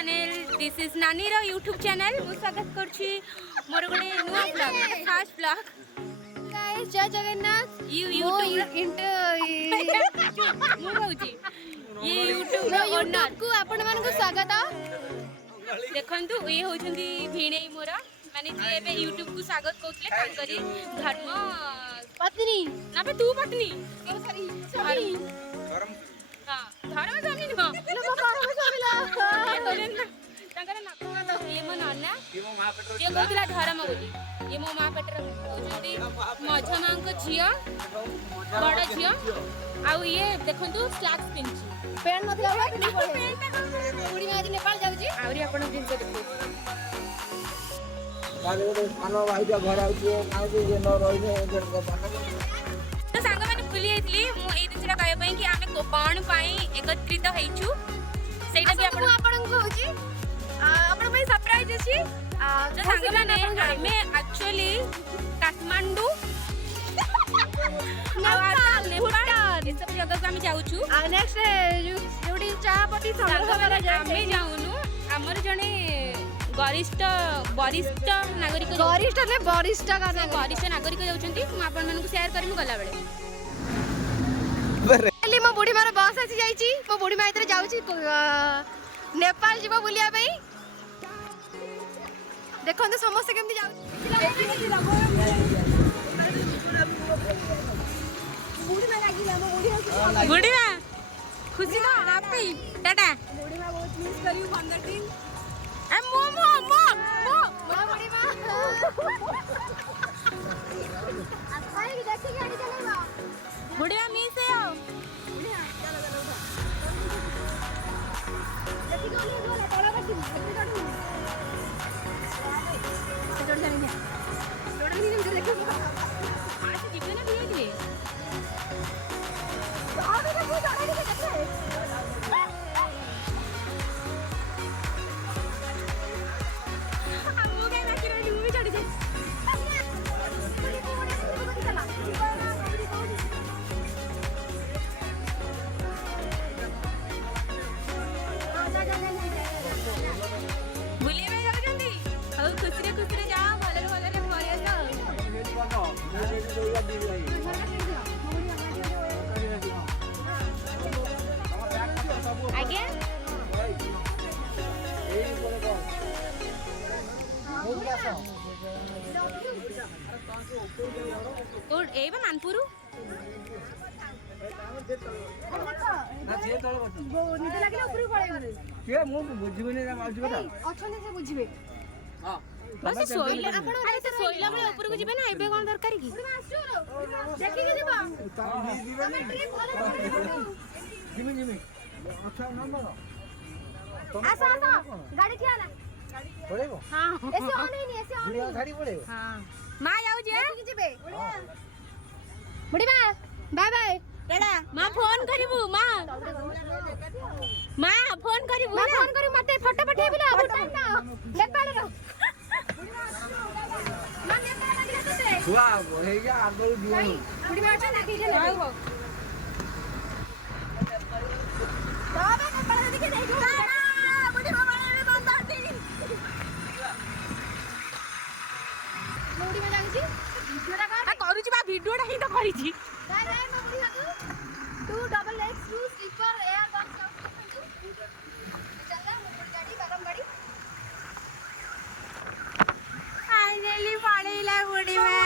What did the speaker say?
channel this is नानी रो YouTube channel मु स्वागत करछि मोर गोटे नुवा ब्लॉग फास्ट ब्लॉग गाइस जय जगन्नाथ यू यूट्यूब मु कहूची ये यूट्यूब रो ओनर को आपण मन को स्वागत देखंतु ये होछंती भिणेई मोरा माने जे एबे यूट्यूब को स्वागत करथले कांकरी धर्म पत्नी ना बे तू पत्नी सॉरी सॉरी हां धर्म स्वामी न लोग धर्म स्वामीला तांकर ना ये मन ना ये कहला धर्म बोली ये मो मां पेटर होछंती मझ मां को झियो बड़ झियो आ ये देखंतु स्लैक्स पिनची पेन नथिला बा पिनी पड़े बुढ़ी मां आज नेपाल जाउची आउरी आपण जिंस देखो गाले गोटे सानो भाईटा घर आउची काहे जे न रहिने तो सांग माने भूली आइतली मु एई दिनटा कहय पई कि आमे कोपण पई एकत्रित हेइछु सेटा भी आपण आपण को होची आपण पई सरप्राइज अछि तो सांग माने आमे एक्चुअली काठमांडू नेपाल ये सब जगह को आमे जाउछु आ नेक्स्ट जोडी चापटी संघ आमे जाउनु हमर जने वरिष्ठ नागरिक वरिष्ठ ने वरिष्ठ का वरिष्ठ नागरिक जाउछंती मु आपण मानकु शेयर करमु गला बेले पहले मो बुढ़ी मार बस आसी जाईची मो बुढ़ी माई इतरे जाउची नेपाल जीवा बुलिया पई देखो समस्त केमती जाउ बुढ़ी मां खुशी तो हैप्पी टाटा बुढ़ी मां बहुत मिस करियो 15 दिन ए मो बुढ़ी मां आसाई की देखी गाड़ी चलेगा बुढ़ी मां मिस है आओ देखी गोली गोले तोड़ा बच्ची देखी तोड़ तोड़ जाने तोड़ नहीं देखो आज जीवन ना दिए दिए आगे देखो तोड़ नहीं देखते हम हो गए बाकी रही मूवी चढ़ गई बुलिए में जाओ जल्दी और खुशी रे जा भले भरे आस आगे कोड ए बा मानपुरु ना जे तळे बस निद लागले ऊपर पळेबे के मु बुझिबेनी ना माउजी କଥା अछने से बुझिबे हां बस सोइला अरे से सोइला बळे ऊपर को जिबे ना एबे कोन दरकार की देखि के जेबा तमे ट्रिप जिमी जिमी अच्छा नंबर आसा आसा गाड़ी ठिया ना पळेबो हां ऐसे ऑन ही नहीं ऐसे ऑन बुढ़िया गाड़ी पळेबो हां मां आउ जे देखि के जेबे बुढ़ी मां बाय बाय टाटा मां फोन करिबु मां फोन करिबु मां फोन करी मते फोटो पठे बिला भूटान ना नेपाल रो मां नेपाल लागला तते हुआ हेया आगल दियो बुढ़ी मां अच्छा देखि ले बाबा नेपाल देखि देखो बुढ़ी मां माने बंदाती बुढ़ी मां जांची वीडियोटा कर करूची बा वीडियोटा ही तो करिची काय रे मां बुढ़ी हातू 2 double X U sleeper air box चला मोटर गाड़ी गरम गाड़ी फाइनली पड़ेला बुढ़ी में